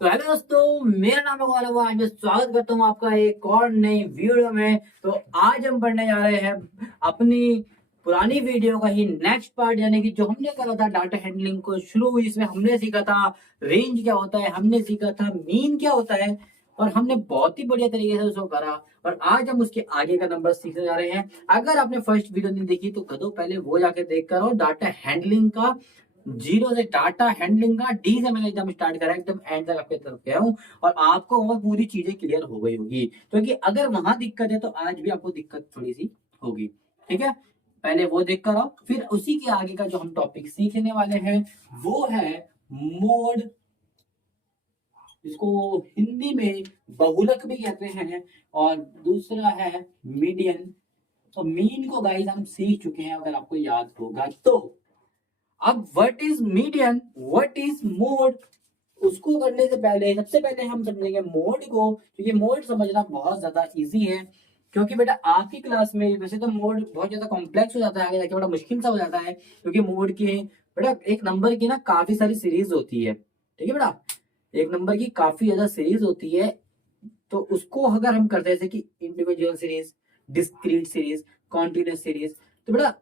तो हेलो दोस्तों, मेरा नाम है गौरव। आज मैं स्वागत करता हूँ आपका एक और नई वीडियो में। तो आज हम पढ़ने जा रहे हैं अपनी पुरानी वीडियो का ही नेक्स्ट पार्ट, यानी कि जो हमने करा था डाटा हैंडलिंग को शुरू हुई, इसमें हमने सीखा था रेंज क्या होता है, हमने सीखा था मीन क्या होता है, और हमने बहुत ही बढ़िया तरीके से उसको करा। और आज हम उसके आगे का नंबर सीखने जा रहे हैं। अगर आपने फर्स्ट वीडियो नहीं देखी तो कदों पहले वो जाके देख कर आओ। डाटा हैंडलिंग का जीरो से डाटा हैंडलिंग का डी से मैंने एकदम स्टार्ट करा, एकदम एंड तक आपकी तरफ गया हूँ। और आपको वो पूरी चीजें क्लियर हो गई होगी, क्योंकि अगर वहां दिक्कत है तो आज भी आपको दिक्कत थोड़ी सी होगी। ठीक है, पहले वो देख कर आओ, फिर उसी के आगे का जो हम टॉपिक सीखने वाले हैं वो है मोड। इसको हिंदी में बहुलक भी कहते हैं। और दूसरा है मीडियन। तो मीन को गाइस हम सीख चुके हैं, अगर आपको याद होगा तो। अब what is median, what is mode, उसको करने से पहले सबसे पहले हम समझेंगे मोड को, क्योंकि मोड समझना बहुत ज्यादा इजी है। क्योंकि बेटा आपकी क्लास में वैसे तो मोड बहुत ज्यादा कॉम्प्लेक्स हो जाता है, आगे जाके बड़ा मुश्किल सा हो जाता है, क्योंकि मोड के बेटा एक नंबर की ना काफी सारी सीरीज होती है। ठीक है बेटा, एक नंबर की काफी ज्यादा सीरीज होती है। तो उसको अगर हम करते हैं जैसे कि individual series, discrete series, continuous series, तो बेटा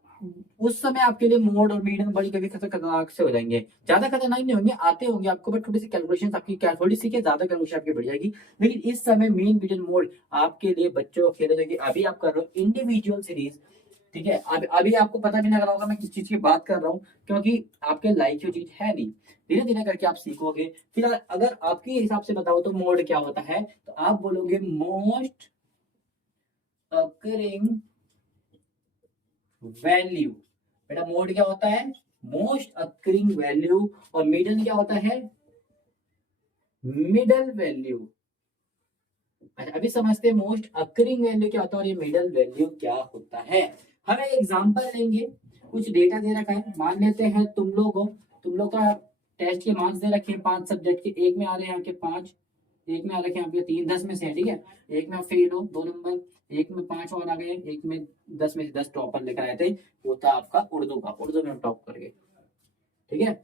उस समय आपके लिए मोड और मीडियन बड़ी कभी खतरनाक से हो जाएंगे। ज्यादा खतरनाक नहीं होंगे, आते होंगे आपको, बट थोड़ी सी कैलकुलेशन आपकी थोड़ी सी ज्यादा कैलकुलेशन आपकी बढ़ जाएगी। लेकिन इस समय मीन मीडियन मोड आपके लिए बच्चों को खेले जाएगी। अभी आप कर रहे हो इंडिविजुअल सीरीज। ठीक है, अभी अभी आपको पता भी ना लगा होगा मैं किस चीज की बात कर रहा हूँ, क्योंकि आपके लाइक की चीज है नहीं। धीरे धीरे करके आप सीखोगे। फिर अगर आपके हिसाब से बताओ तो मोड क्या होता है, तो आप बोलोगे मोस्ट अकरिंग वैल्यू। बेटा मोड क्या होता है, मोस्ट अकरिंग वैल्यू। और मीडियन क्या होता है, मिडल वैल्यू। अच्छा अभी समझते हैं मोस्ट अकरिंग वैल्यू क्या होता है और ये मिडल वैल्यू क्या होता है। हम एक एग्जांपल लेंगे, कुछ डेटा दे रखा है, मान लेते हैं तुम लोग का टेस्ट के मार्क्स दे रखे हैं 5 सब्जेक्ट के। एक में आ रहे हैं आपके 5, एक में आ रखे हैं आपके 3, 10 में से है। ठीक है, एक में आप फेल हो 2 नंबर, एक में 5 और आ गए, एक में 10 में से 10 टॉपर लेकर आए थे। वो था आपका उर्दू का, उर्दू में टॉप कर गए। ठीक है,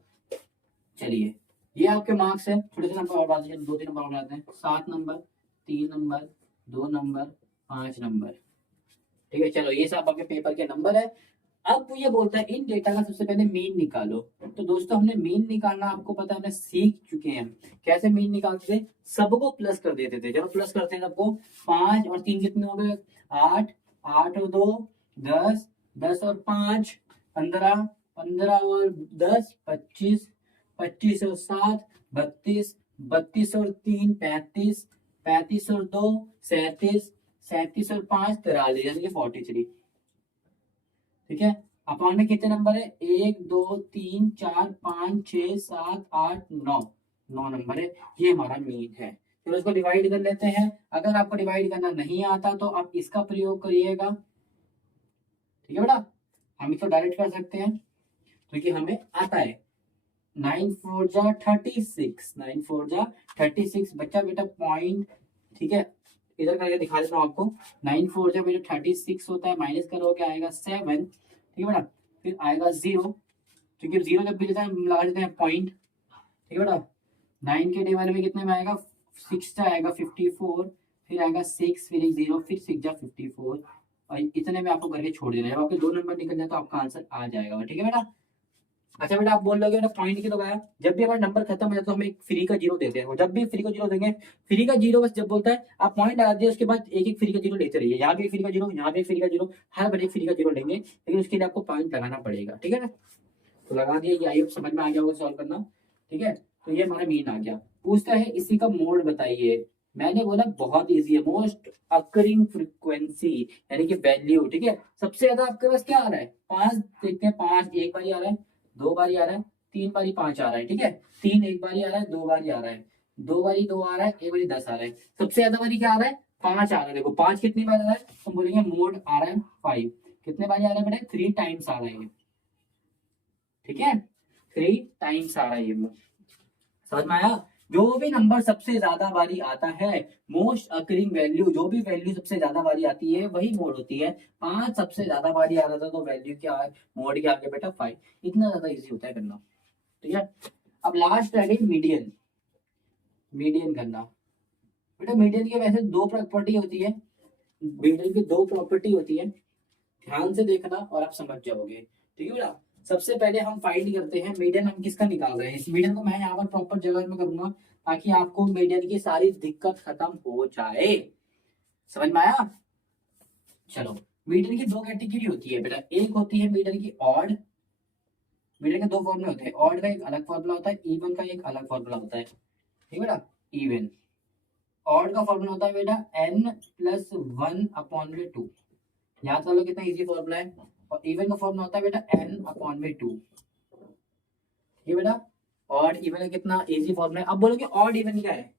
चलिए ये आपके मार्क्स है। छोटे से नंबर और बात 2-3 नंबर और आते हैं, 7 नंबर, 3 नंबर, 2 नंबर, 5 नंबर। ठीक है, चलो ये सब आपके पेपर के नंबर है। अब वो ये बोलता है इन डेटा का सबसे पहले मीन निकालो। तो दोस्तों हमने मीन निकालना आपको पता है, हमने सीख चुके हैं कैसे मीन निकालते थे। सबको प्लस कर देते थे, चलो प्लस करते हैं सबको। 5 और 3 कितने हो गए, 8, 8 और 2 10, 10 और 5 15, 15 और 10 25, 25 और 7 32, 32 और 3 35, 35 और 2 37, 37 और 5 43, यानी कि 43। ठीक है, अपॉन में कितने नंबर है, 1 2 3 4 5 6 7 8 9, 9 नंबर है। ये हमारा मीन है। फिर उसको डिवाइड कर लेते हैं। अगर आपको डिवाइड करना नहीं आता तो आप इसका प्रयोग करिएगा। ठीक है बेटा, हम इसको डायरेक्ट कर सकते हैं क्योंकि हमें आता है। 9 4 जा 36, 9 4 जा 36 बच्चा बेटा पॉइंट। ठीक है, इधर करके दिखा देता हूँ आपको। 9 4 जा बेटा 36 होता है, माइनस करोगे आएगा 7। ठीक है बेटा, फिर आएगा 0, क्योंकि 0 जब भी देता है लगा देते हैं पॉइंट। ठीक है बेटा, 9 के डिवाइड में कितने में आएगा, 6 जा आएगा 54, फिर आएगा 6, फिर एक 0, फिर 6 जा 54। और इतने में आपको करके छोड़ देना है। जब आपके 2 नंबर निकल जाए तो आपका आंसर आ जाएगा। ठीक है बेटा। अच्छा बेटा आप बोल रहे हो पॉइंट की तो गाया, जब भी हमारा नंबर खत्म हो जाए तो हमें एक फ्री का जीरो देते हैं। और जब भी फ्री का जीरो देंगे, फ्री का जीरो बस जब बोलता है आप पॉइंट लगा दिए, उसके बाद एक एक फ्री का जीरो लेते रहिए। यहाँ भी एक फ्री का जीरो, यहाँ भी एक फ्री का जीरो, हर बार एक फ्री का जीरो लेंगे, लेकिन उसके लिए आपको पॉइंट लगाना पड़ेगा। ठीक है ना, तो लगा दिया, ये आइए समझ में आ गया होगा सॉल्व करना। ठीक है, तो ये हमारा मीन आ गया। पूछता है इसी का मोड बताइए। मैंने बोला बहुत इजी है, मोस्ट अकरिंग फ्रीक्वेंसी यानी कि वैल्यू। ठीक है, सबसे ज्यादा आपके पास क्या आ रहा है, 5 देखते हैं। 5 एक बार आ रहा है, 2 बार आ रहा है, 3 बार 5 आ रहा है। ठीक है, 3 एक बार आ रहा है, 2 बार आ रहा है, 2 बार 2 आ रहा है, एक बार 10 आ रहा है। सबसे ज्यादा बारी क्या आ रहा है, 5 आ रहा है। देखो 5 कितनी बार आ रहा है, तो बोलेंगे मोड आ रहा है 5। कितने बार आ रहा है बेटा, 3 टाइम्स आ रहा है। ठीक है, 3 टाइम्स आ रहा है ये। समझ में आया। जो भी नंबर सबसे ज्यादा बारी आता है, मोस्ट अकरिंग वैल्यू, जो भी वैल्यू सबसे ज्यादा बारी आती है वही मोड होती है। 5 सबसे ज्यादा बारी आ रहा था तो वैल्यू क्या है, मोड क्या आ गया बेटा 5। इतना ज्यादा इजी होता है करना। ठीक है, अब लास्ट रह गई मीडियन। मीडियन करना। बेटा मीडियन की वैसे दो प्रॉपर्टी होती है, मीडियन की दो प्रॉपर्टी होती है, ध्यान से देखना और आप समझ जाओगे। ठीक है बेटा, सबसे पहले हम फाइंड करते हैं मीडियन हम किसका निकाल रहे हैं। इस मीडियन को मैं यहाँ पर प्रॉपर जगह में करूंगा ताकि आपको मीडियन की सारी दिक्कत खत्म हो जाए। समझ में आया? चलो, मीडियन की दो कैटेगरी होती है बेटा, एक होती है मीडियन की ऑड। मीडियन के दो फॉर्मूले होते हैं, ऑड का एक अलग फॉर्मूला होता है, इवन का एक अलग फॉर्मूला होता है। ठीक है बेटा, इवन ऑड का फॉर्मूला होता है बेटा n+1/2। याद कर लो कितना इजी फॉर्मूला है। और इवन का फॉर्मूला होता है बेटा n/2। ठीक है बेटा, ऑड इवन का कितना इजी फॉर्मूला है। अब बोलोगे ऑड इवन क्या है,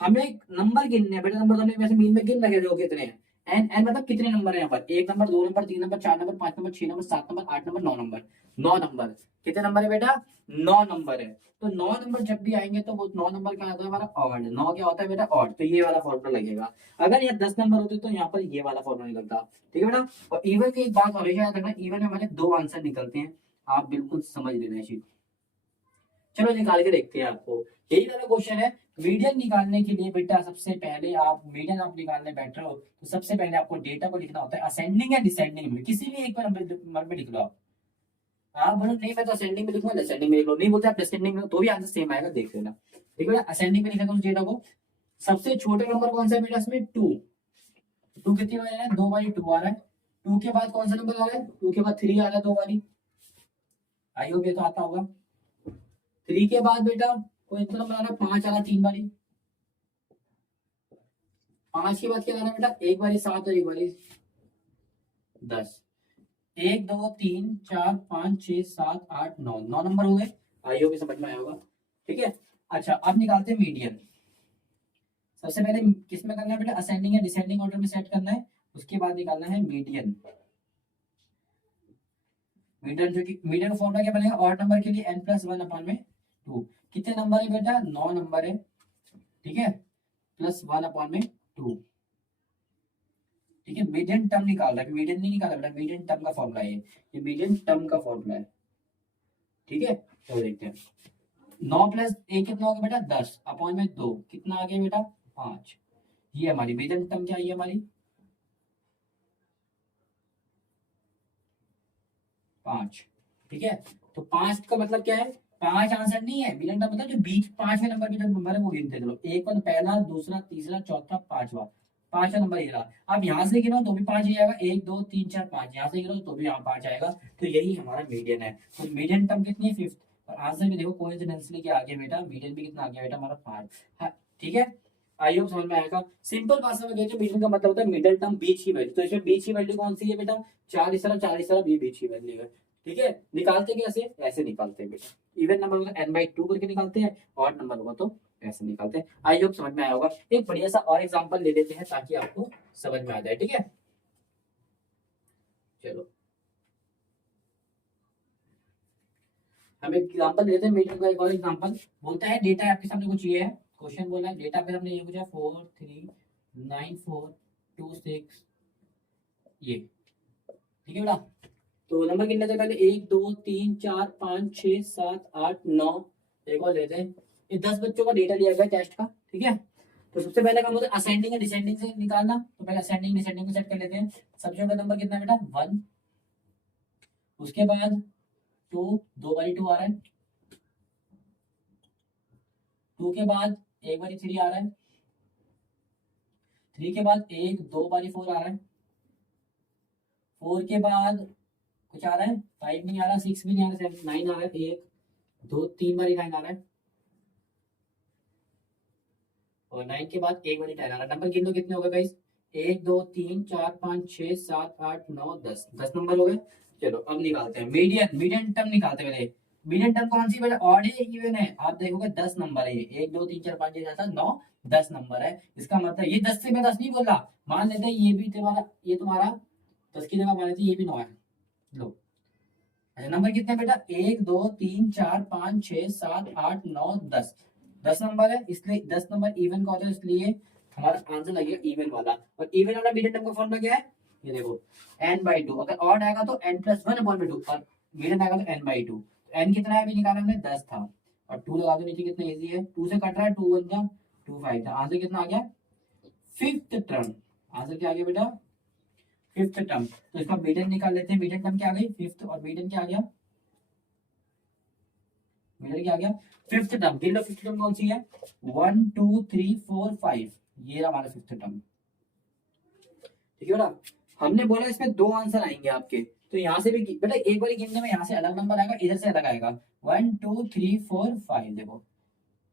हमें नंबर गिनने हैं बेटा, नंबर तो हमने वैसे मीन में गिन रखे थे, वो कितने हैं, एन एन मतलब कितने नंबर है यहाँ पर, एक नंबर, दो नंबर, तीन नंबर, चार नंबर, पांच नंबर, छह नंबर, सात नंबर, आठ नंबर, नौ नंबर। नौ नंबर, कितने नंबर है बेटा, नौ नंबर है। तो नौ नंबर जब भी आएंगे तो वो नौ नंबर क्या आता है हमारा ऑड, नौ क्या होता है बेटा ऑड, तो ये वाला फॉर्मूला लगेगा। अगर यहाँ 10 नंबर होते तो यहाँ पर ये वाला फॉर्मूला नहीं लगता। ठीक है बेटा, और इवन की एक बात हमेशा याद रखना, इवन में हमारे दो आंसर निकलते हैं, आप बिल्कुल समझ लेना चीज। चलो निकाल के देखते हैं आपको, यही वाला क्वेश्चन है। मीडियन निकालने के लिए बेटा सबसे पहले आप मीडियन आप निकालने बैठ रहे हो तो सबसे पहले आपको डेटा को लिखना होता है असेंडिंग या डिसेंडिंग में, किसी भी एक नंबर में लिख लो आप बोलो नहीं मैं तो असेंडिंग में लिखूंगा, डिसेंडिंग में लिख लो, नहीं बोलते आप डिसेंडिंग में, तो भी आंसर सेम आएगा, देख लेना। ठीक है, असेंडिंग में लिखा उस डेटा को। सबसे छोटा नंबर कौन सा है बेटा इसमें, 2। 2 कितनी बार है, 2 बारी 2 आ रहा है। 2 के बाद कौन सा नंबर आ रहा है, 2 के बाद 3 आ रहा है 2 बारी, आई होप ये तो आता होगा। 3 के बाद बेटा कोई सा नंबर आ रहा है, 5 आ रहा है 3 बारी। 5 के बाद क्या आ रहा है बेटा, 1 बारी 7 और 1 बारी 10। 1 2 3 4 5 6 7 8 9, 9 नंबर हो गए, आई होप समझ में आया होगा। ठीक है, अच्छा अब निकालते हैं मीडियन। सबसे पहले किस में करना है बेटा, असेंडिंग या डिसेंडिंग ऑर्डर में सेट करना है, उसके बाद निकालना है मीडियन। मीडियन जो कि मीडियन का फॉर्मूला क्या बनेगा, ऑड नंबर के लिए n+1/2। कितने नंबर है बेटा, 9 नंबर है। ठीक है, +1/2। ठीक है, मीडियन टर्म निकाल रहा है, मीडियन नहीं निकाला बेटा, मीडियन टर्म का फॉर्मूला है ये मीडियन टर्म का फॉर्मूला है। ठीक है, तो देखते हैं 9 + 1 कितना होगा बेटा, 10/2, कितना आ गया बेटा 5। ये हमारी मीडियन टर्म क्या है हमारी 5। ठीक है, तो 5 का मतलब क्या है, 5 आंसर नहीं है, मीडियन टर्म मतलब जो बीच पांचवें नंबर पे जो नंबर है वो गिनते चलो, एक पर पहला दूसरा तीसरा चौथा पांचवा, पांचवा नंबर ये रहा। अब यहाँ से गिनो तो भी 5 ही आएगा, 1 2 3 4 5, यहाँ से गिनो तो भी यहाँ 5 आएगा, तो यही हमारा मीडियन है। तो मीडियन टर्म कितनी है, 5th। और आंसर भी देखो कोइंसिडेंटली क्या आ गया बेटा, मीडियन भी कितना आ गया बेटा हमारा 5। ठीक है, आई होप समझ में आएगा। सिंपल भाषा में कहते हैं मीडियन का मतलब होता है मिडिल टर्म, बीच की वैल्यू। तो इसमें बीच की वैल्यू कौन सी है बेटा, 4 इस तरह 4 इस तरह, भी बीच की वैल्यू है। ठीक है, निकालते कैसे, ऐसे निकालते हैं बेटा, इवन नंबर होगा n/2 करके निकालते हैं, ऑड नंबर होगा तो ऐसे निकालते हैं। आई होप समझ में आया होगा। एक बढ़िया सा और एग्जांपल ले लेते हैं ताकि आपको समझ में आ जाए। ठीक है, चलो हम एक एग्जांपल लेते हैं, मीटर का एक और एग्जांपल। बोलता है डेटा आपके सामने कुछ ये है, क्वेश्चन बोला है डेटा आपके सामने ये कुछ है 4 3 9 4 2 6 ये। ठीक है बेटा, तो नंबर गिनने से पहले 1 2 3 4 5 6 7 8 9, एक और लेते हैं। ये 10 बच्चों का डेटा लिया गया टेस्ट का। ठीक है, तो सबसे पहले काम होता है असेंडिंग या डिसेंडिंग से निकालना, तो पहले असेंडिंग डिसेंडिंग को सेट कर लेते हैं। सबसे बड़ा नंबर कितना है बेटा 1, उसके बाद 2, 2 बारी 2 आ रहा है, 2 के बाद 1 बारी 3 आ रहा है, 3 के बाद 1 2 बारी 4 आ रहा है, 4 के बाद कुछ आ रहा है, 5 नहीं आ रहा, 6 भी नहीं आ रहा, 7 9 आ रहा है, 1 2 3 बारी 9 आ रहा है, और 9 के बाद 1 बारी 10 आ रहा है। नंबर गिन लो कितने हो गए गाइस, 1 2 3 4 5 6 7 8 9 10, 10 नंबर हो गए। चलो अब निकालते हैं मीडियन, मीडियन टर्म निकालते हैं पहले। मीडियन टर्म कौन सी बेटा, ऑड है इवन है, आप देखोगे 10 नंबर है, 1 2 3 4 5 6 7 8 9 10 नंबर है। इसका मतलब ये 10 से मैं 10 नहीं बोल रहा, मान लेते हैं ये भी तुम्हारा, ये तुम्हारा 10 की जगह मान लेते हैं ये भी 9 है। लो अच्छा, नंबर कितने बेटा, 1 2 3 4 5 6 7 8 9 10, 10 नंबर है, इसलिए 10 नंबर इवन का होता है, इसलिए हमारा आंसर लगेगा इवन वाला। और इवन वाला मीडियन टर्म का फॉर्मूला क्या है, ये देखो n/2। अगर ऑड आएगा तो n+1/2, और मीडियन आएगा तो n/2। n कितना है अभी निकाला हमने 10 था, और 2 लगा दो नीचे, कितना इजी है, 2 से कट रहा है 2 1 जा 25 था। आंसर कितना आ गया? Fifth term. आंसर क्या आ गया बेटा? Fifth term. तो इसका मीडियन निकाल लेते हैं। मीडियन टर्म क्या आ गई? फिफ्थ। और मीडियन क्या आ गया? मीडियन क्या आ गया? Fifth term. गिन लो फिफ्थ टर्म कौन सी है? 1 2 3 4 5, ये रहा हमारा फिफ्थ टर्म। ठीक है बेटा, हमने बोला इसमें दो आंसर आएंगे आपके, तो यहाँ से भी बेटा एक बार गिनने में यहाँ से अलग नंबर आएगा, इधर से अलग आएगा। 1 2 3 4 5, देखो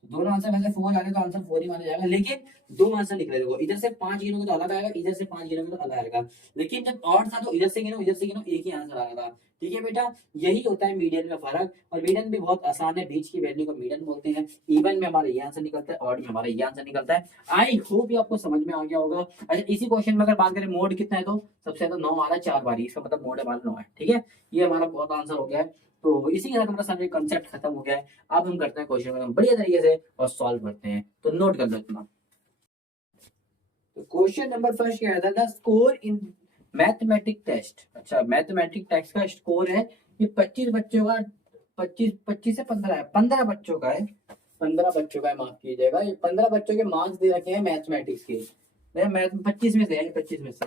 दोनों आंसर में से 4 आ रहे तो आंसर 4 ही माना जाएगा, लेकिन दो आंसर निकले। देखो इधर से 5 गिनोगे तो अलग आएगा, इधर से 5 गिनोगे तो अलग आएगा। लेकिन जब और था तो इधर से गिनो इधर से गिनो, एक ही आंसर आया था। ठीक है बेटा, यही होता है मीडियन में फर्क। और मीडियन भी बहुत आसान है, बीच की वैल्यू को मीडियन बोलते हैं। इवन में हमारा ये आंसर निकलता है, ऑड में हमारा ये आंसर निकलता है। आई होप ये आपको समझ में आ गया होगा। अच्छा, इसी क्वेश्चन में अगर बात करें मोड कितना है, तो सबसे ज्यादा 9 आ रहा है 4 बारी, इसका मतलब मोड हमारा 9 है। ठीक है, ये हमारा बहुत आंसर हो गया है। तो इसी के साथ हमारा सारा कंसेप्ट खत्म हो गया है। अब हम करते हैं क्वेश्चन को बढ़िया तरीके से और सॉल्व करते हैं, तो नोट कर लो इतना। तो क्वेश्चन नंबर फर्स्ट क्या था? The score in mathematic test. अच्छा, मैथमेटिक टेस्ट का स्कोर है ये 25 बच्चों का, 25 से 15 है, 15 बच्चों का है, 15 बच्चों का है, माफ कीजिएगा। ये 15 बच्चों के मार्क्स दे रखे हैं मैथमेटिक्स के। मैथ 25 में से है, 25 में से।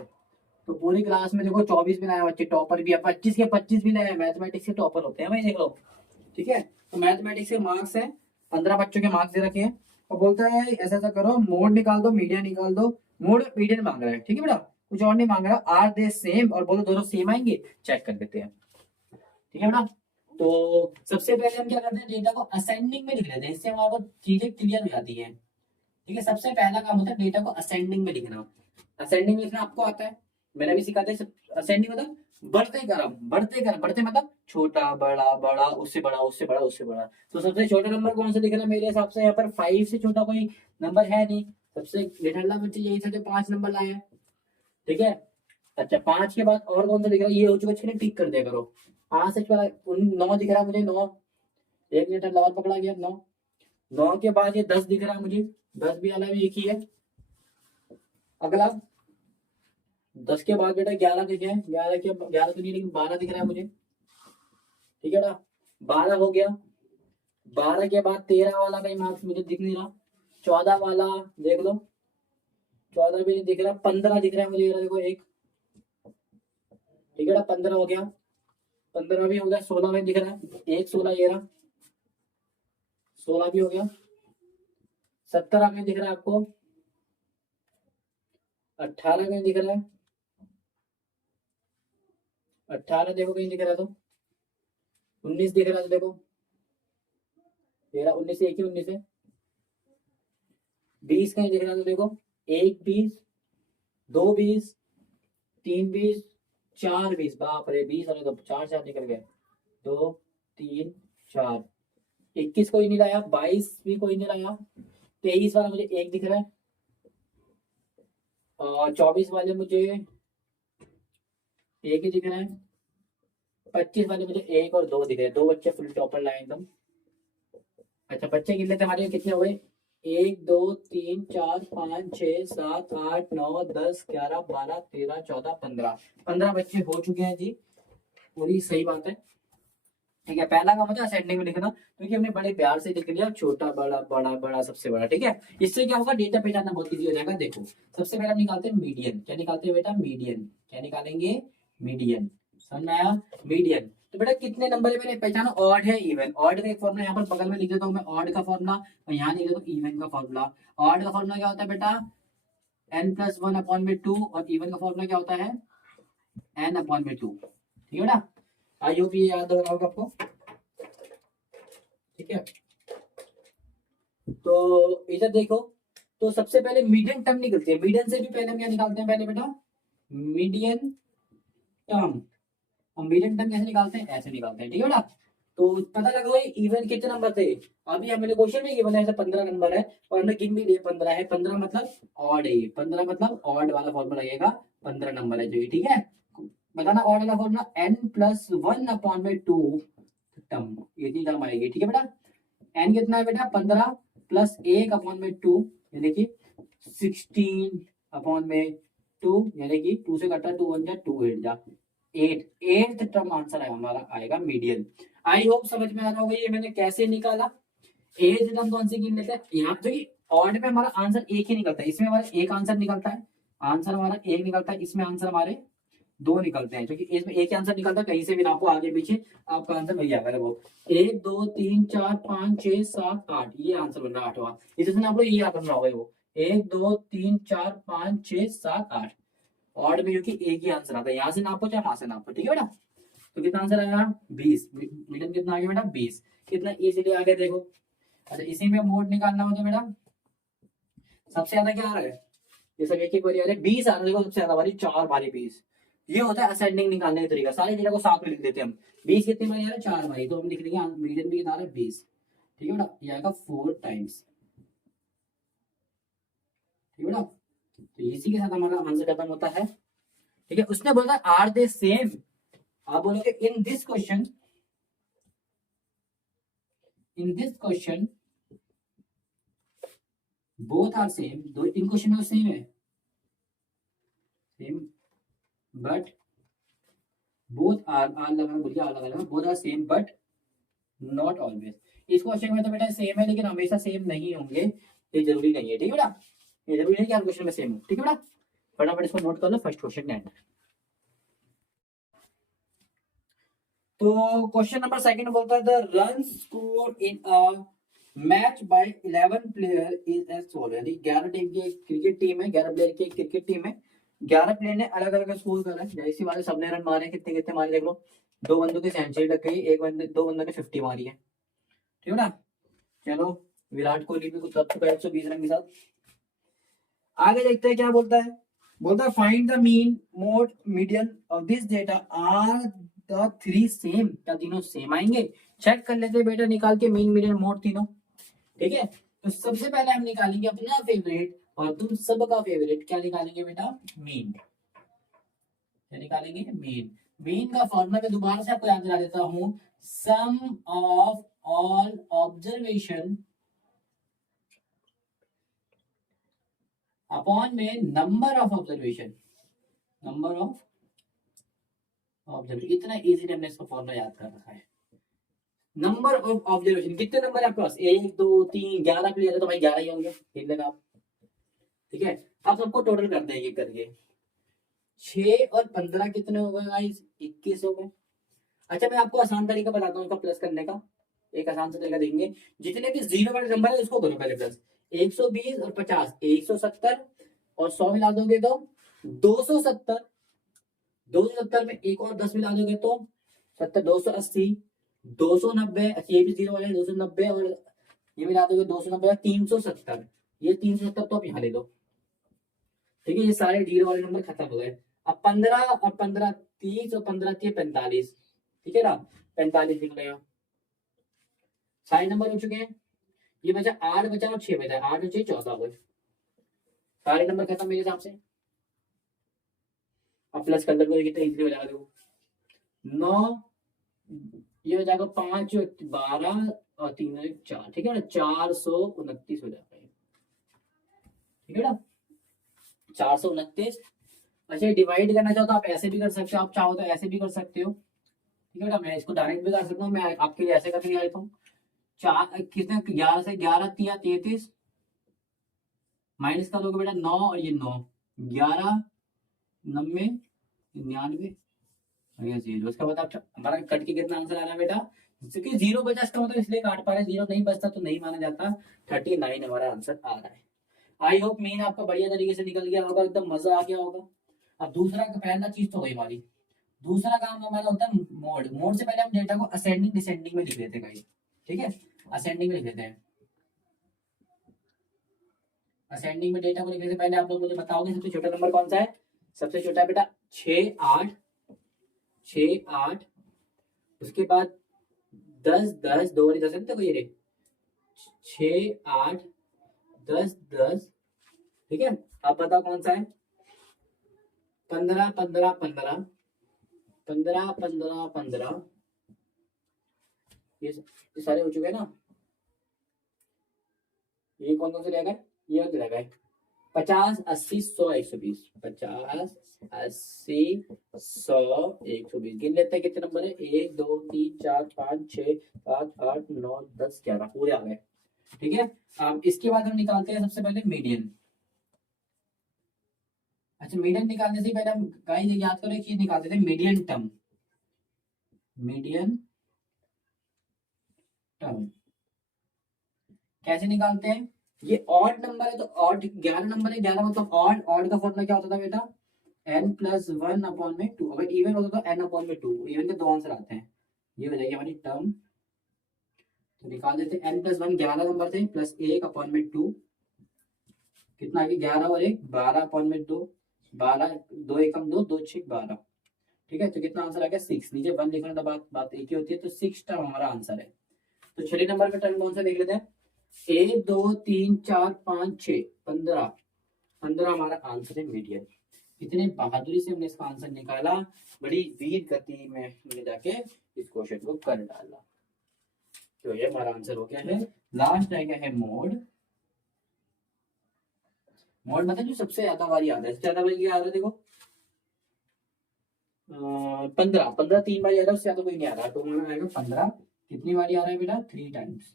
तो पूरी क्लास में देखो 24 भी लाए बच्चे, टॉपर भी है, 25 के 25 भी लाए। मैथमेटिक्स के टॉपर होते हैं भाई, देख लो। ठीक है, तो मैथमेटिक्स के मार्क्स है, 15 बच्चों के मार्क्स दे रखे हैं। और बोलता है ऐसा ऐसा करो, मोड निकाल दो, मीडियन निकाल दो। मोड मीडियन मांग रहा है, ठीक है बेटा, कुछ और नहीं मांग रहा। आर दे सेम, और बोलो दोनों सेम आएंगे, चेक कर देते हैं। ठीक है बेटा, तो सबसे पहले हम क्या करते हैं, डेटा को असेंडिंग में लिख लेते हैं, इससे हमारे को चीजें क्लियर हो जाती हैं। ठीक है, सबसे पहला काम होता है डेटा को असेंडिंग में लिखना। असेंडिंग में लिखना आपको आता है, मैंने भी सिखाते हैं। असेंडिंग मतलब बढ़ते क्रम, बढ़ते क्रम, बढ़ते मतलब छोटा बड़ा बड़ा उससे बड़ा उससे बड़ा उससे बड़ा। तो सबसे छोटा नंबर कौन सा दिख रहा है मेरे हिसाब से? यहाँ पर 5 से छोटा कोई नंबर है नहीं। सबसे लिटला बच्चे यही था जो 5 नंबर लाए हैं। ठीक है, अच्छा 5 के बाद और कौन सा दिख रहा है? ये हो चुका, इसके टिक कर दिया करो। 5 से छोटा 9 दिख रहा है मुझे, 9, एक लीटर और पकड़ा गया 9। 9 के बाद ये 10 दिख रहा है मुझे, 10 भी अलग एक ही है। अगला 10 के बाद बेटा 11 दिखे हैं, 11 तो नहीं, लेकिन 12 दिख रहा है मुझे। ठीक है बेटा, 12 हो गया। 12 के बाद 13 वाला कहीं मार्क्स मुझे दिख नहीं रहा। 14 वाला देख लो, 14 भी नहीं दिख रहा। 15 दिख रहा है मुझे, ये देखो एक। ठीक है बेटा, 15 हो गया, 15 भी हो गया। 16 में दिख रहा है एक, 16 ये रहा, 16 भी हो गया। 17 में दिख रहा है आपको, 18 में दिख रहा है, 18 देखो कहीं दिख रहा है तो, 19 दिख रहा है तो देखो, 19 एक ही 19 है। 20 कहीं दिख रहा है तो देखो, 1 20, 2 20, 3 20, 4 20, बाप रे 20 वाले तो 4 4 निकल गए। 2 3 4, 21 कोई नहीं लाया, 22 भी कोई नहीं लाया। 23 वाला मुझे एक दिख रहा है, और 24 वाले मुझे एक ही दिख रहा है। 25 वाले मुझे एक और 2 दिख रहे हैं, 2 बच्चे फुल टॉपर लाए एकदम। अच्छा, बच्चे कितने थे हमारे, कितने हुए? 1 2 3 4 5 6 7 8 9 10 11 12 13 14 15, 15 बच्चे हो चुके हैं जी, पूरी सही बात है। ठीक है, पहला काम होता है असेंडिंग में लिखना, क्योंकि हमने बड़े प्यार से लिख लिया, छोटा बड़ा बड़ा बड़ा सबसे बड़ा। ठीक है, इससे क्या होगा, डेटा पहचानना बहुत इजी हो जाएगा। देखो सबसे पहले हम निकालते हैं मीडियन। क्या निकालते हैं बेटा? मीडियन। क्या निकालेंगे? मीडियन। समझ में आया? मीडियन। तो बेटा कितने नंबर है मैंने पहचाना, ऑड है इवन। ऑड का एक फॉर्मूला यहाँ पर बगल में लिख देता हूँ मैं, ऑड का फॉर्मूला, और यहाँ लिख देता हूँ इवन का फॉर्मूला। ऑड का फॉर्मूला क्या होता है बेटा? n+1/2, और इवन का फॉर्मूला क्या होता है? n/2। ठीक है बेटा, आई होप ये याद हो रहा होगा आपको। ठीक है, तो इधर देखो, तो सबसे पहले मीडियन टर्म निकलती है। मीडियन से भी पहले हम क्या निकालते हैं? पहले बेटा मीडियन टर्म। और मीडियन टर्म कैसे निकालते हैं? ऐसे निकालते हैं। ठीक है बेटा, तो पता लगा भाई इवन कितने नंबर थे। अभी हमें क्वेश्चन में गिवन है 15 नंबर है, और हमने गिन भी लिए 15 है। 15 मतलब ऑड है, 15 मतलब ऑड वाला फॉर्मूला लगेगा, 15 नंबर है जो। ठीक है, बताना ऑड वाला फॉर्मूला n+1/2 टर्म, ये तीन टर्म आएगी। ठीक है बेटा, n कितना है बेटा? 15 प्लस 1/2, यानी कि 16/2, यानी कि 2 से कटा 2 1 जा 2 8 जा 8, 8th टर्म आंसर है हमारा, आएगा मीडियन। आई होप समझ में आ रहा होगा ये मैंने कैसे निकाला। एज टर्म कौन सी गिन लेते हैं यहाँ, तो ऑड में हमारा आंसर एक ही निकलता है, इसमें हमारा एक आंसर निकलता है, आंसर हमारा एक निकलता है, इसमें आंसर हमारे दो निकलते हैं, क्योंकि इसमें एक ही आंसर निकलता है, कहीं से भी ना आपको आगे पीछे आपका आंसर वही आएगा। वो 1 2 3 4 5 6 7 8 ये आंसर बन रहा है आठवां। इसमें आप लोग ये याद रखना होगा, वो 1 2 3 4 5 6 7 8 ऑड में क्योंकि एक ही आंसर आता है, यहाँ से नापो चाहे वहां से नापो, ठीक है बेटा। तो कितना आंसर आया 20, मीडियम कितना आ गया बेटा 20, कितना इजीली आ गया देखो। अच्छा इसी में मोड निकालना हो तो बेटा सबसे ज्यादा क्या आ रहा है, ये सब एक एक बारी आ रहा है 20 आ रहा है, देखो सबसे ज्यादा बारी 4 बारी 20। ये होता है असेंडिंग निकालने का तरीका, सारी चीजों को साथ में लिख देते हैं हम। 20 कितनी बारी आ रहा है 4 बारी, तो हम लिख देंगे मीडियम भी कितना आ रहा है 20, ठीक है बेटा, ये आएगा 4 टाइम्स, ठीक है बेटा। तो इसी के साथ हमारा आंसर खत्म होता है, ठीक है। उसने बोला आर दे सेम, आप बोलोगे in this question, in this question both are same, दो इन क्वेश्चन में सेम है, सेम बट बोथ आर लगाना बोलिए, आर लगाना, both are same but not always. इस क्वेश्चन में तो बेटा सेम है लेकिन हमेशा सेम नहीं होंगे, ये जरूरी नहीं है, ठीक है बेटा, ये जरूरी नहीं कि हर क्वेश्चन में सेम हो, ठीक है बेटा। फटाफट इसको नोट कर लो, फर्स्ट क्वेश्चन एंड। तो क्वेश्चन नंबर सेकंड बोलता है the run score in a match by 11 player is as follow, यानी 11 टीम की क्रिकेट टीम है, 11 प्लेयर की क्रिकेट टीम है, 11 प्लेयर ने अलग अलग स्कोर करा है, जैसे वाले सबने रन मारे, कितने कितने मारे देख लो, दो बंदों की सेंचुरी लग गई, एक बंदे दो बंदों ने 50 मारी है, ठीक है ना। चलो विराट कोहली भी कुछ 120 रन के साथ। आगे देखते हैं क्या बोलता है, बोलता है find the mean mode median of this data are the three same, क्या तीनों सेम आएंगे, चेक कर लेते हैं बेटा निकाल के मीन मीडियन मोड तीनों, ठीक है। तो सबसे पहले हम निकालेंगे अपना फेवरेट और तुम सबका फेवरेट, क्या निकालेंगे बेटा मीन, क्या निकालेंगे मीन। मीन का फॉर्मूला मैं दोबारा से आपको याद दिला देता हूं, सम ऑफ ऑल ऑब्जर्वेशन अपॉन में number of observation, number of observation, इतना इजी हमने इसका फॉर्मूला याद कर रखा है। नंबर ऑफ ऑब्जर्वेशन कितने नंबर है आपके पास, 1 2 3 11 प्लेयर है तो भाई 11 ही होंगे, देख लेना आप, ठीक है। आप सबको टोटल कर देंगे करके, 6 और 15 कितने हो गए गाइस, 21 हो गए। अच्छा मैं आपको आसान तरीका बताता हूँ इसका प्लस करने का, एक आसान सा तरीका देंगे, जितने भी जीरो वाले नंबर है उसको करो पहले प्लस, 120 और 50 170 और 100 मिला दोगे तो 270, 270 में एक और 10 मिला दोगे तो 70, 280, 290, अच्छा ये भी जीरो वाले 290 और ये मिला दोगे 290, 370, ये 370 तो आप यहाँ ले लो, ठीक है। ये सारे जीरो वाले नंबर खत्म हो गए। अब 15 और 15 30 और 15 45, ठीक है ना, 45 लिख लेगा, सारे नंबर हो चुके हैं। ये बचा 8 बचा और 6 बचा, 8 और 6 14 हो गए, सारे नंबर खत्म मेरे हिसाब से। अब प्लस कर लो कितना इजीली हो जाएगा, 9 ये हो जाएगा 5 12 और 3 4, ठीक है ना, 429 हो जाता है, ठीक है ना 429। अच्छा डिवाइड करना चाहो तो आप ऐसे भी कर सकते हो, आप चाहो तो ऐसे भी कर सकते हो, ठीक है ना, मैं इसको डायरेक्ट भी कर सकता हूँ, मैं आपके लिए ऐसे करके दिखा देता हूँ। 4 कितने 11 से 11 3 33 माइनस कर दोगे बेटा 9 और ये 9 11 90 99 ये जीरो, उसके बाद आप हमारा कट के कितना आंसर आ रहा है बेटा, क्योंकि जीरो बचा इसका मतलब इसलिए काट पा रहे, जीरो नहीं बचता तो नहीं माना जाता, 39 हमारा आंसर आ रहा है। आई होप मीन आपका बढ़िया तरीके से निकल गया होगा, एकदम मजा आ गया होगा। अब दूसरा पहला चीज तो गई हमारी, दूसरा काम हमारा होता है मोड, मोड से पहले हम डेटा को असेंडिंग डिसेंडिंग में लिख लेते हैं, ठीक है, असेंडिंग में लिख लेते हैं। असेंडिंग में डेटा को लिखने से पहले आप लोग मुझे बताओगे सबसे छोटा नंबर कौन सा है, सबसे छोटा बेटा 6 8, 6 8, उसके बाद 10 10 2 वाली 10 है तो ये 6 8 10 10, ठीक है। अब बताओ कौन सा है, 15 15 15 15 15 15, ये सारे हो चुके हैं ना, ये कौन कौन से रह गए, ये वाले रह गए 50 80 100 120, 50 80 100 120, गिन लेते हैं कितने नंबर है, 1 2 3 4 5 6 7 8 9 10 11 पूरे आ गए, ठीक है। अब इसके बाद हम निकालते हैं सबसे पहले मीडियन। अच्छा, मीडियन निकालने से पहले हम गाइस याद करें कि निकालते थे मीडियन टर्म। मीडियन टर्म कैसे निकालते हैं? ये ऑड नंबर है तो ऑड 11 नंबर है, 11 मतलब ऑड। ऑड का फॉर्मूला क्या होता था बेटा? n प्लस वन अपॉन में टू। अगर इवन होता तो n अपॉन में टू। इवन के दो आंसर आते हैं। ये हो जाएगी हमारी टर्म। तो निकाल देते n प्लस वन, 11 नंबर थे, प्लस एक अपॉन में टू। कितना आ गया? 11 और एक 12 अपॉन में दो। 12, दो एकम दो, दो छः 12। ठीक है, तो कितना आंसर आ गया? 6। नीचे 1 लिखने का बात एक ही होती है, तो 6 टर्म हमारा आंसर है। तो 6 नंबर पे टर्म कौन सा देख लेते हैं? 1 2 3 4 5 6 15। 15 हमारा आंसर है मीडियन। इतने बहादुरी से हमने इसका आंसर निकाला, बड़ी वीर गति में हमने जाके इस क्वेश्चन को कर डाला। तो ये हमारा आंसर हो गया है। लास्ट रह गया है मोड। मोड मतलब जो सबसे ज्यादा बारी आता है। सबसे ज्यादा बारी क्या आ रहा है? देखो 15। 15 3 बारी आ रहा है, उससे ज्यादा कोई नहीं आ रहा। तो हमारा आएगा 15। कितनी बारी आ रहा है बेटा? 3 टाइम्स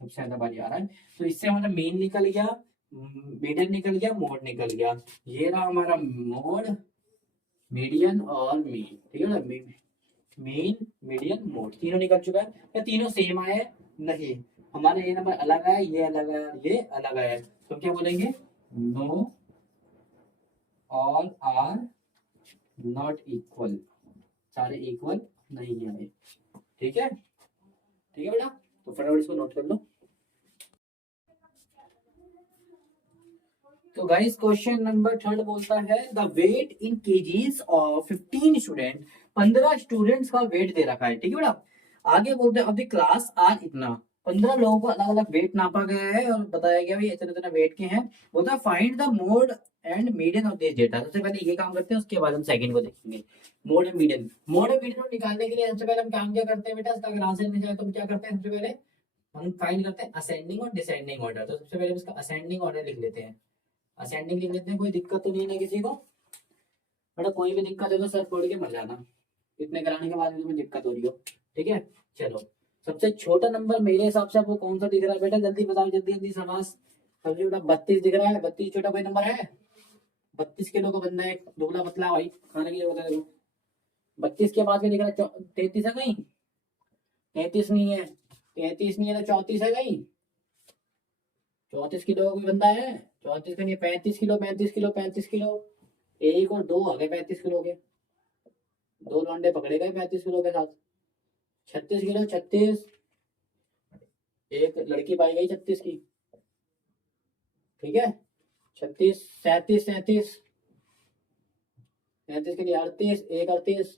सबसे ज्यादा बारी आ रहा है। तो इससे हमारा मेन निकल गया, मीडियन निकल गया, मोड निकल गया। ये रहा हमारा मोड, मीडियन और मीन। ठीक है ना? मेन, मीडियन, मोड तीनों निकल चुका है। या तीनों सेम आए? नहीं, हमारा ये नंबर अलग है, ये अलग है, ये अलग है। तो क्या बोलेंगे? No all are not equal. सारे इक्वल नहीं है। ठीक है, ठीक है बेटा। तो फटाफट इसको नोट कर लो। तो गाइस क्वेश्चन नंबर 3 बोलता है the weight in kgs of 15 student. 15 students का वेट दे रखा है। ठीक है बेटा। आगे बोलते हैं अब द क्लास आर इतना। 15 लोगों को अलग अलग वेट नापा गया है और बताया गया भी इतने इतने वेट के हैं। बोलता है find the mode and median of this data. सबसे पहले ये काम करते हैं, उसके बाद हम सेकंड को देखेंगे। Mode and median. Mode and median निकालने के लिए सबसे पहले हम काम क्या करते हैं बेटा? इसका अगर आंसर नहीं जाए तो हम क्या करते हैं? सबसे पहले हम फाइंड करते हैं असेंडिंग और डिसेंडिंग ऑर्डर। तो सबसे पहले हम इसका असेंडिंग ऑर्डर लिख लेते हैं। असेंडिंग लिख लेते हैं। कोई दिक्कत तो नहीं है किसी को? बेटा कोई भी दिक्कत है तो सर छोड़ के मर जाना, इतने कराने के बाद भी तुम्हें दिक्कत हो रही हो। ठीक है, चलो। सबसे छोटा नंबर मेरे हिसाब से आपको कौन सा दिख रहा है बेटा? जल्दी बताओ, जल्दी जल्दी शाबाश। सबसे छोटा 32 दिख रहा है। 32 छोटा कोई नंबर है? 32 किलो का बंदा है, दुबला पतला भाई, खाने के लिए बता दो। 32 के बाद में दिख रहा है 33 है कहीं? 33 नहीं है। 33 नहीं है तो 34 है कहीं? 34 किलो का कोई बंदा है? 34 का नहीं, 35 किलो, 35 किलो, 35 किलो। एक और दो आ गए 35 किलो के। दो लौंडे पकड़े गए 35 किलो के साथ। 36 किलो, 36। एक लड़की पाई गई 36 की। ठीक है, 36, 37, 37। 37 के लिए 38, एक 38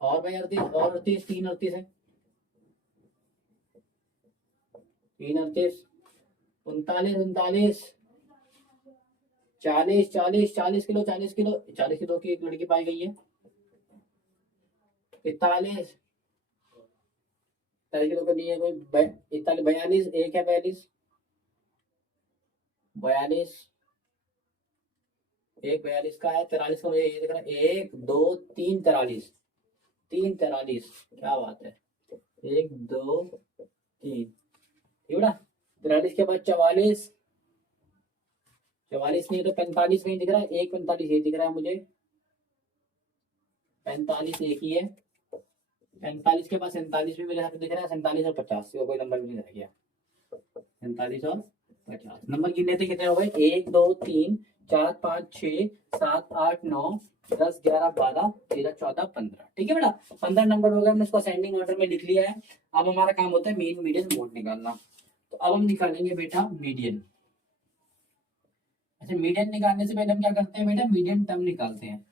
और भाई 38 और 38, 3 38 है। 3 38, 39, 39, 40, 40, 40 किलो, 40 किलो, 40 किलो की एक लड़की पाई गई है। 41, 40 किलो का नहीं है कोई। 41, 42, एक है 42, 42, एक 42 का है। 43 का मुझे ये दिख रहा है, 1 2 3 43, 3 43। क्या बात है, 1 2 3। ठीक है ना? 43 के बाद 44, 44 नहीं है तो 45 कहीं दिख रहा है। एक 45 ये दिख रहा है मुझे। 45 एक ही है। 45 के बाद 47 भी मेरे हाथ में दिख रहा है। 47 और 50 का कोई नंबर भी नहीं रह गया। 47 और 50 नंबर गिनने थे कितने हो गए? 1 2 3 4 5 6 7 8 9 10 11 12 13 14 15। ठीक है बेटा, 15 नंबर हो गए। हमने इसको असेंडिंग ऑर्डर में लिख लिया है। अब हमारा काम होता है मीन, मीडियन, मोड निकालना। तो अब हम निकालेंगे बेटा मीडियन। अच्छा, मीडियन निकालने से पहले हम क्या करते हैं बेटा? मीडियन टर्म निकालते हैं।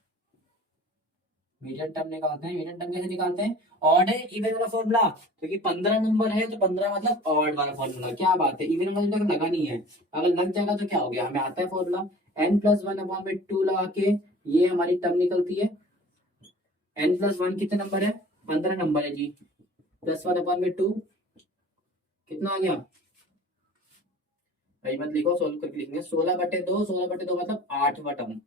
मीडियन टर्म निकालते हैं। मीडियन टर्म कैसे निकालते हैं? ऑड है इवन वाला फॉर्मूला। क्योंकि 15 नंबर है तो 15 मतलब ऑड वाला फॉर्मूला। क्या बात है, इवन वाला तक लगा नहीं है। अगर लग जाएगा तो क्या हो गया? हमें आता है formula n plus one upon में 2 लगा के ये हमारी टर्म निकलती है। n प्लस वन कितने नंबर है? 15 नंबर है जी। प्लस वन अपॉन में 2 कितना आ गया भाई? मत लिखो, सोल्व करके लिखेंगे। 16/2, 16/2 मतलब 8वां टर्म।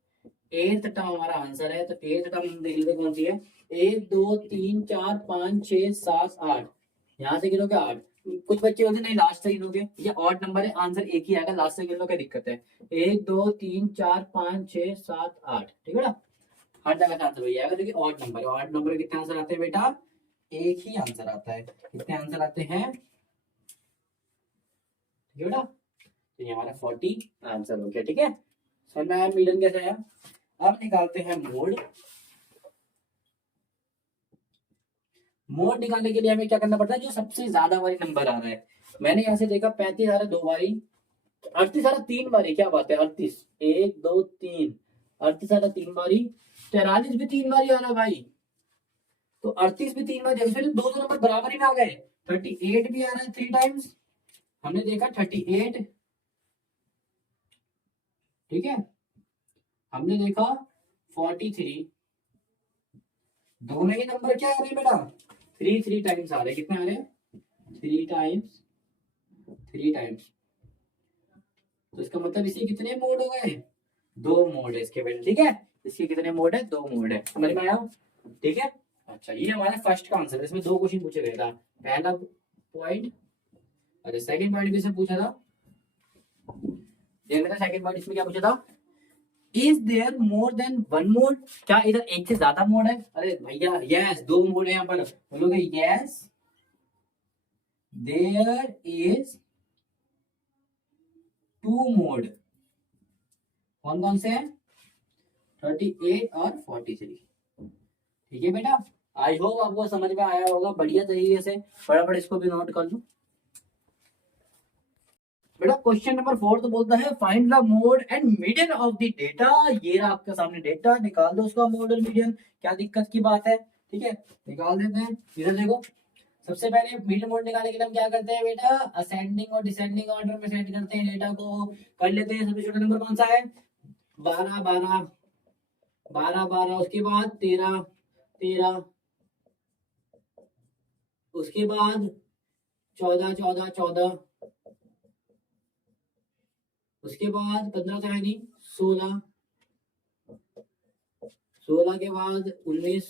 8th टर्म हमारा आंसर है। तो 8th टर्म हम देख लेते कौन सी है। 1 2 3 4 5 6 7 8। यहाँ से गिनो क्या 8। कुछ बच्चे होते नहीं लास्ट तक गिनोगे, ये ऑड नंबर है, आंसर एक ही आएगा, लास्ट तक गिन लो, क्या दिक्कत है। 1 2 3 4 5 6 7 8, ठीक है ना, हर जगह का आंसर वही आएगा, देखिए ऑड नंबर है, ऑड नंबर में कितने आंसर आते हैं बेटा, एक ही आंसर आता है, कितने आंसर आते हैं, ठीक है बेटा, तो ये हमारा 40 आंसर हो गया, ठीक है। समझ में आया मीडियन कैसे आया। अब निकालते हैं मोड। मोड निकालने के लिए हमें क्या करना पड़ता है, जो सबसे ज्यादा वाली नंबर आ रहा है, मैंने यहाँ से देखा 35 आ रहा है 2 बारी, 38 आ रहा 3 बारी, क्या बात है, 38 1 2 3, 38 आ रहा 3 बारी, 43 भी 3 बारी आ रहा भाई, तो 38 भी 3 बारी, फिर दो नंबर बराबर ही में आ गए। 38 भी आ रहा है 3 टाइम्स, हमने देखा 38, ठीक है, हमने देखा 43, दोनों ही नंबर क्या आ रहे हैं बेटा, 3 टाइम्स आ रहे हैं, कितने आ रहे हैं, 3 टाइम्स, 3 टाइम्स, तो इसका मतलब इसे कितने मोड हो गए, 2 मोड है इसके बेटा, ठीक है, इसके कितने मोड है, 2 मोड है, समझ में आया, ठीक है। अच्छा ये हमारा फर्स्ट का आंसर है, इसमें 2 क्वेश्चन पूछे गए था, पहला पॉइंट, अरे सेकंड पॉइंट किससे पूछा था, देख लेते हैं सेकंड पॉइंट, इसमें क्या पूछा था, is there more than one mode, क्या इधर एक से ज्यादा मोड है, अरे भैया यस 2 मोड है यहाँ पर, बोलोगे यस देयर इज 2 मोड, कौन कौन से हैं, 38 और 43, ठीक है बेटा, आई होप आपको समझ में आया होगा बढ़िया तरीके से, फटाफट इसको भी नोट कर लो बेटा। क्वेश्चन नंबर 4 तो बोलता है find the mode and median of the data, ये रहा आपके सामने डेटा, निकाल दो उसका मोड और मीडियन, क्या दिक्कत की बात है, ठीक है, निकाल देते हैं। इधर देखो, सबसे पहले मीडियन मोड निकालने के लिए हम क्या करते हैं बेटा, असेंडिंग और डिसेंडिंग ऑर्डर में सेट करते हैं डेटा को, कर लेते हैं। सबसे छोटा नंबर कौन सा है, 12 12 12 12, उसके बाद 13 13, उसके बाद 14 14 14, उसके बाद 15 तो है नहीं, 16 16 के बाद 19,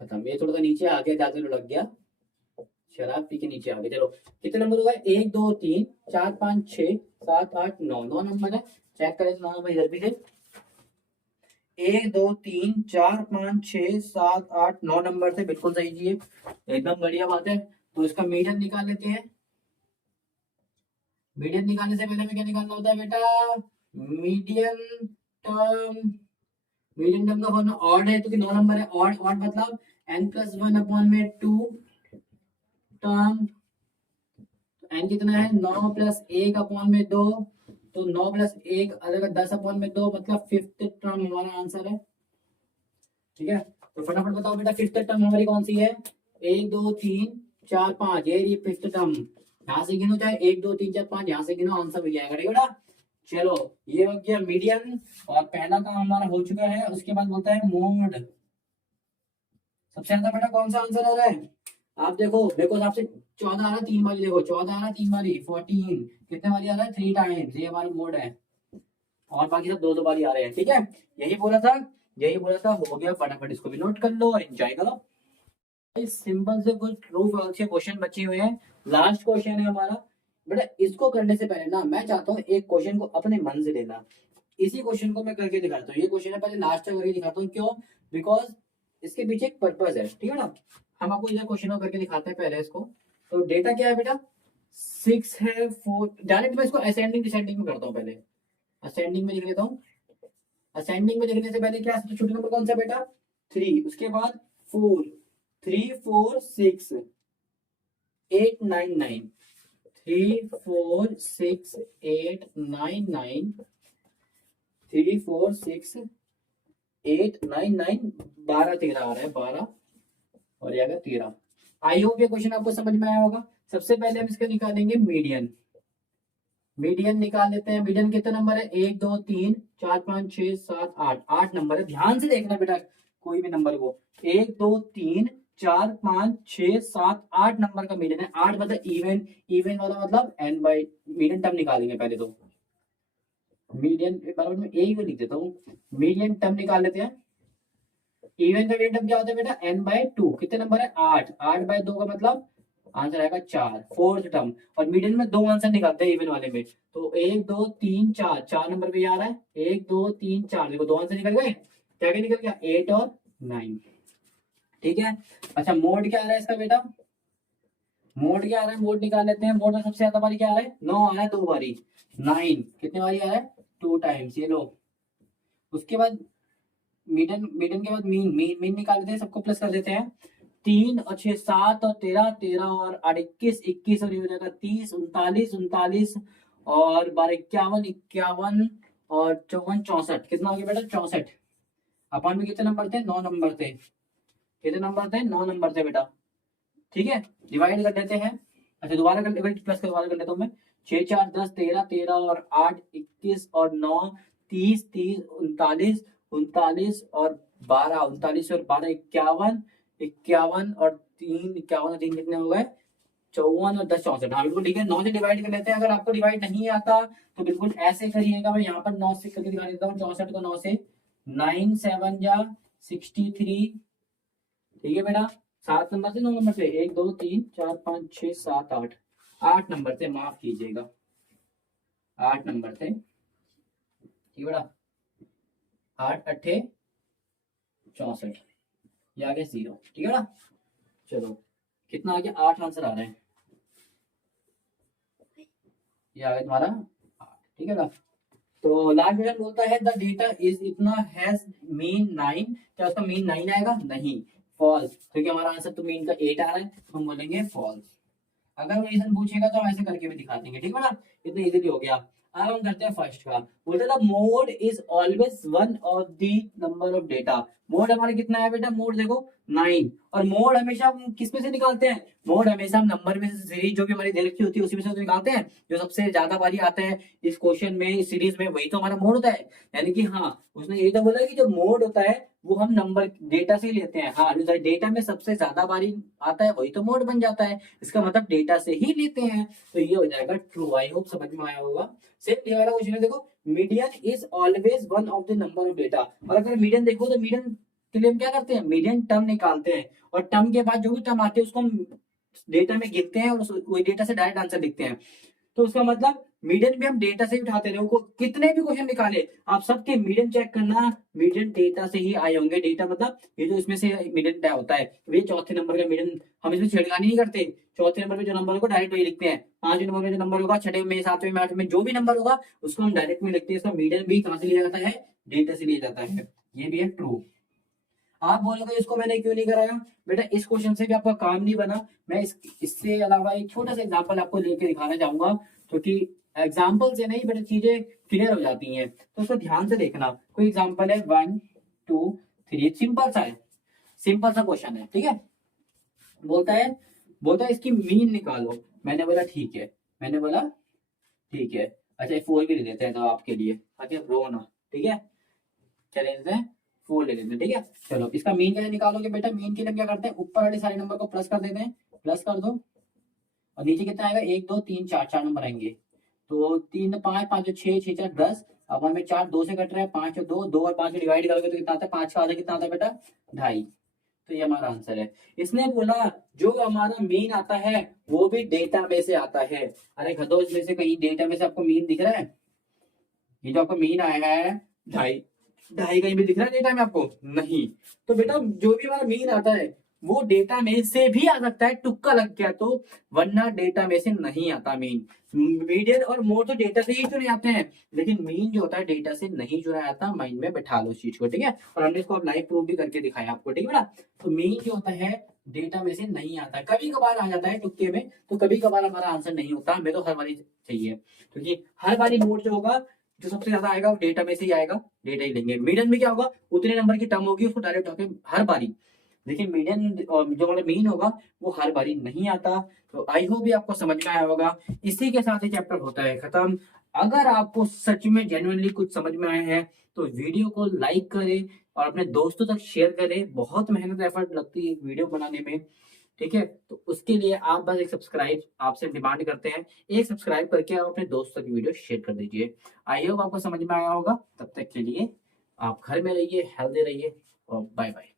खत्म। ये थोड़ा सा नीचे आ गया, ज्यादा लग गया, शराब पी के नीचे आ गए। चलो कितने नंबर हो गए, 1 2 3 4 5 6 7 8 9, 9 नंबर है, चेक करें 9 नंबर इधर भी है, 1 2 3 4 5 6 7 8 9 नंबर से बिल्कुल सही जी, एकदम बढ़िया बात है। तो इसका मीडियन निकाल लेते हैं। मीडियन निकालने से पहले हमें क्या निकालना होता है बेटा, मीडियन टर्म, मीडियन टर्म का फॉर्मूला ऑड है, क्योंकि 9 नंबर है, ऑड ऑड मतलब n+1 अपॉन में 2 टर्म, n कितना है 9 प्लस 1 अपॉन में 2, तो 9 प्लस 1 अगर 10 अपॉन में 2 मतलब फिफ्थ टर्म हमारा आंसर है, ठीक है। तो फटाफट बताओ बेटा फिफ्थ टर्म हमारी कौन सी है, 1 2 3 4 5, ये फिफ्थ टर्म, यहाँ से गिनो, चाहे 1 2 3 4 5 यहाँ से गिनो, आंसर हो जाएगा, ठीक है बेटा। चलो ये हो गया मीडियन, और पहला काम हमारा हो चुका है। उसके बाद बोलता है मोड, सबसे ज्यादा बेटा कौन सा आंसर आ रहा है, आप देखो मेरे को हिसाब से 14 आ रहा है 3 बारी, देखो 14 आ रहा है 3 बारी, 14 कितने बारी आ रहा है 3 टाइम्स, ये हमारा मोड है, और बाकी सब 2 बारी आ रहे हैं, ठीक है। यही बोला था, यही बोला था, हो गया, फटाफट इसको भी नोट कर लो और एंजॉय करो। सिंपल से कुछ ट्रू फॉल्स के क्वेश्चन बचे हुए हैं, लास्ट क्वेश्चन है हमारा बेटा। इसको करने से पहले ना मैं चाहता हूँ एक क्वेश्चन को अपने मन से लेना, इसी क्वेश्चन को मैं करके दिखाता हूँ, ये क्वेश्चन है पहले लास्ट तक करके दिखाता हूँ, क्यों, बिकॉज इसके पीछे एक पर्पज है, ठीक है ना। हम आपको ये क्वेश्चन करके दिखाते हैं पहले इसको। तो डेटा क्या है बेटा, 6 है 4, डायरेक्ट मैं इसको असेंडिंग डिसेंडिंग में करता हूँ, पहले असेंडिंग में लिख लेता हूँ। असेंडिंग में लिखने से पहले क्या, सबसे छोटा नंबर कौन सा बेटा, 3, उसके बाद 4, 3 4 6 8 9 9, 3 4 6 8 9 9, 3 4 6 8 9 9, 12 13 आ रहा है, 12 और ये आ गया 13। आई होप ये क्वेश्चन आपको समझ में आया होगा। सबसे पहले हम इसका निकालेंगे मीडियन, मीडियन निकाल लेते हैं। मीडियन कितने नंबर है, 1 2 3 4 5 6 7 8, 8 नंबर है, ध्यान से देखना बेटा कोई भी नंबर को, 1 2 3 4 5 6 7 8 नंबर का मीडियन है। 8 मतलब इवन, इवन वाला मतलब n बाई, मीडियन टर्म निकालेंगे पहले, तो मीडियन बराबर में एक लिख देता हूँ, मीडियन टर्म निकाल लेते हैं। इवन का मीडियन टर्म क्या होता है बेटा, n/2, कितने नंबर है 8, 8/2 का मतलब आंसर आएगा 4, फोर्थ टर्म। और मीडियन में 2 आंसर निकालते हैं इवन वाले में, तो 1 2 3 4, 4 नंबर पे आ रहा है, 1 2 3 4, देखो 2 आंसर निकल गए। क्या क्या निकल गया, 8 और 9। ठीक है। अच्छा मोड क्या आ रहा है इसका बेटा, मोड क्या आ रहा है, मोड निकाल लेते हैं। मोड में सबसे ज्यादा बारी क्या आ रहा है, 9 आ रहा है 2 बारी, 9 कितने बारी आ रहा है, 2 टाइम्स, ये लो। उसके बाद मीडियन, मीडियन के बाद मीन, मीन निकाल देते हैं, सबको प्लस कर देते हैं। 3 और 6 7 और 13, 13 और 8 21, 21 और ये हो जाएगा 30, 39 39 और 12 51, 51 और 54 64, कितना हो गया बेटा 64। अपन में कितने नंबर थे, 9 नंबर थे, कितने नंबर थे, 9 नंबर थे बेटा। ठीक है, डिवाइड कर देते हैं। अच्छा दोबारा कर, प्लस कर दोबारा कर लेता हूँ मैं। 6 4 10, 13 13 और 8 21 और 9 30, 30 39 39 और 12, 39 और 12 51, 51 और 3, 51 और 3 कितने हो गए, 54 और 10 64। हाँ बिल्कुल ठीक है, 9 से डिवाइड कर लेते हैं। अगर आपको डिवाइड नहीं आता तो बिल्कुल ऐसे करिएगा, मैं यहाँ पर 9 से करके दिखा देता हूँ। 64 को 9 से, 9 7 जा 63। ठीक है बेटा, 7 नंबर से, 9 नंबर से, 1 2 3 4 5 6 7 8, 8 नंबर से, माफ कीजिएगा 8 नंबर से। ठीक है बेटा, 8 अट्ठे 64, ये आ गया 0। ठीक है बेटा, चलो कितना आ गया, 8 आंसर आ रहे हैं, ये आ गया तुम्हारा 8। ठीक है बेटा, तो लास्ट क्वेश्चन बोलता है द डेटा इज इतना हैज मीन 9, क्या उसका मीन 9 आएगा, नहीं, फॉल्स, क्योंकि हमारा आंसर तो मीन का 8 आ रहा है, तो हम बोलेंगे फॉल्स। अगर वो रीजन पूछेगा तो हम ऐसे करके भी दिखा देंगे। ठीक है ना, इतना इजीली हो गया। अब हम करते हैं फर्स्ट का, बोलते हैं mode is always one of the number of data. Mode हमारे कितना है बेटा, मोड देखो 9, और मोड हमेशा हम किस में से निकालते हैं, मोड हमेशा हम नंबर में से, सीरीज जो भी हमारी दे रखी होती है उसी में से तो निकालते हैं। जो सबसे ज्यादा बारी आता है इस क्वेश्चन में, इस सीरीज में, वही तो हमारा मोड होता है। यानी कि हाँ, उसने यही तो बोला कि जो मोड होता है वो हम नंबर डेटा से ही लेते हैं। हाँ, जो डेटा में सबसे ज्यादा बारी आता है वही तो मोड बन जाता है, इसका मतलब डेटा से ही लेते हैं। तो ये हो जाएगा ट्रू। आई होप समझ में आया होगा। सेम ये वाला क्वेश्चन है, देखो median is always one of the number of data. और अगर मीडियन देखो तो मीडियन के लिए हम क्या करते हैं, मीडियन टर्म निकालते हैं, और टर्म के बाद जो भी टर्म आते हैं उसको हम डेटा में गिनते हैं और वही डेटा से डायरेक्ट आंसर लिखते हैं। तो उसका मतलब मीडियन भी हम डेटा से ही उठाते रहे, को कितने भी क्वेश्चन निकाले आप सबके मीडियन चेक करना, मीडियन डेटा से ही आए होंगे। डेटा मतलब ये जो इसमें से मीडियन क्या होता है, ये चौथे नंबर का मीडियन, हम इसमें छेड़खानी नहीं करते। चौथे नंबर पे जो नंबर होगा डायरेक्ट वही लिखते हैं, 5वें नंबर पे जो नंबर होगा, 6वें में, 7वें में, 8वें में जो भी नंबर होगा उसको हम डायरेक्ट में लिखते हैं। इसका मीडियन भी कहां से लिया जाता है, डेटा से लिया जाता है। ये भी है ट्रू। आप बोलोगे इसको मैंने क्यों नहीं कराया, बेटा इस क्वेश्चन से भी आपका काम नहीं बना। मैं इससे अलावा एक छोटा सा एग्जांपल आपको लेके दिखाना चाहूंगा, क्योंकि एग्जांपल से नहीं बेटा चीजें क्लियर हो जाती हैं, तो उसको ध्यान से देखना। कोई एग्जांपल है 1 2 3, सिंपल सा है, सिंपल सा क्वेश्चन है। ठीक है, बोलता है, बोलता है इसकी मीन निकालो। मैंने बोला ठीक है, मैंने बोला ठीक है। अच्छा 4 भी ले लेते हैं तो आपके लिए, अच्छा रो ना, ठीक है, चले लेते हैं 4 ले लेते हैं। ठीक है, चलो इसका मीन कैसे निकालोगे बेटा, मीन के लिए क्या करते हैं, ऊपर वाले सारे नंबर को प्लस कर देते हैं, प्लस कर दो, और नीचे कितना आएगा, 1 2 3 4, 4 नंबर आएंगे। तो 3 5 5 6 6 4 10, अब हमें 4 2 से कट रहा है, 5 2 2 और 5 डिवाइड करोगे तो कितना आता है, 5 का आधा कितना आता है बेटा, 2.5। तो ये हमारा आंसर है। इसने बोला जो हमारा मीन आता है वो भी डेटा में से आता है। अरे खदो, इसमें से कहीं डेटा में से आपको मीन दिख रहा है, ये जो आपको मीन आया है 2.5, 2.5 कहीं भी दिख रहा है डेटा में आपको, नहीं। तो बेटा जो भी हमारा मीन आता है वो डेटा में से भी आ सकता है, तुक्का लग गया तो, वरना डेटा में से नहीं आता मीन। मीडियन और मोड तो डेटा से ही चुने जाते हैं, लेकिन मीन जो होता है डेटा से नहीं चुना जाता। माइंड में बैठा लो इस चीज को, ठीक है। और हमने इसको लाइव प्रूफ भी करके दिखाया आपको, ठीक है ना। तो मीन जो होता है डेटा में से नहीं आता, कभी कभार आ जाता है तुक्के में, तो कभी कभार हमारा आंसर नहीं होता। हमें तो हर बारी चाहिए, क्योंकि हर बारी मोड जो होगा, जो सबसे ज्यादा आएगा वो डेटा में से ही आएगा, डेटा ही लेंगे। मीडियन में क्या होगा, उतने नंबर की टर्म होगी उसको डायरेक्ट होकर हर बारी, लेकिन मीडियन जो हमारा मीन होगा वो हर बारी नहीं आता। तो आई होप भी आपको समझ में आया होगा। इसी के साथ ही चैप्टर होता है खत्म। अगर आपको सच में जेन्युइनली कुछ समझ में आया है तो वीडियो को लाइक करें और अपने दोस्तों तक शेयर करें। बहुत मेहनत एफर्ट लगती है वीडियो बनाने में, ठीक है। तो उसके लिए आप बस एक सब्सक्राइब आपसे डिमांड करते हैं, एक सब्सक्राइब करके आप अपने दोस्तों की वीडियो शेयर कर दीजिए। आई होप आपको समझ में आया होगा। तब तक के लिए आप घर में रहिए, हेल्दी रहिए और बाय बाय।